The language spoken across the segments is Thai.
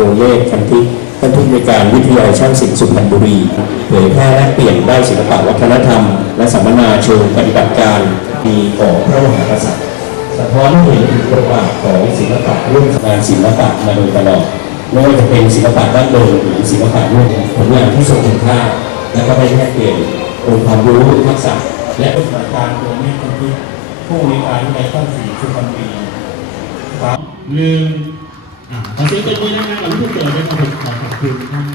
โกเล่คันทิท่านผู้อำนการวิทยาลัยช่างศิลป์สุพรรณบุรีเผยแพร่และเปลี่ยนด้านศิลปะวัฒนธรรม และสัมมนาเชิงปฏิบัติการมีของพระมหากษัตริย์สะท้อนเห็นถึงบทบาทของศิลปะร่วมงานศิลปะมาโดยตลอดไม่ว่าจะเป็นศิลปะดั้งเดิมหรือศิลปะร่วมผลงานที่ทรงคุณค่าและก็ได้แลกเปลี่ยนองค์ความรู้ทักษะและปฏิบัติการตัวนี้คนที่ผู้มีการในข้อสี่สุพรรณบุรีครับหนึ่ง ขอเสียงปรบมือนะครับกับผู้เกิดด้วยครับผมขอขอบคุณท่าน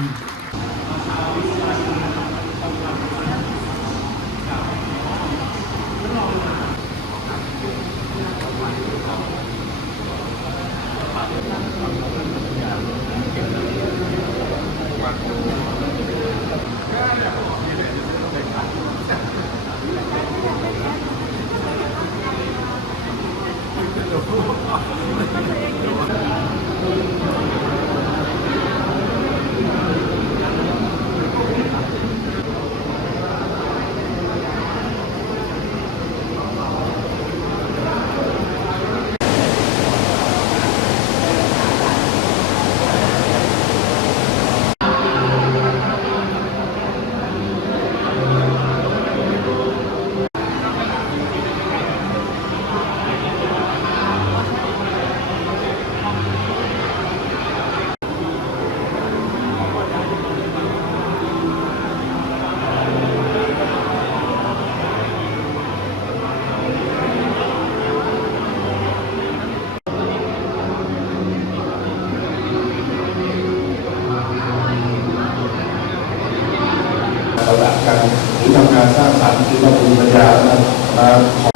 เราหลักกันหรือทำงานสร้างสรรค์หรือมาภูมิปัญญานะมาของ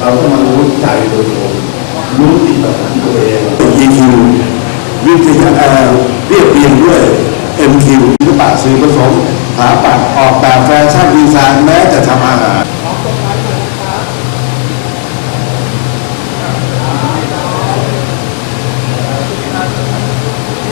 เราก็มารู้ใจโดยตรงรู้จิตของตัวเอง EQ วิทยาเอ่อเรียบเรียงด้วย MQ ศิลปะสื่อผสมสถาปัตย์ออกแบบแฟชั่นดีไซน์แม้จะทำอาหาร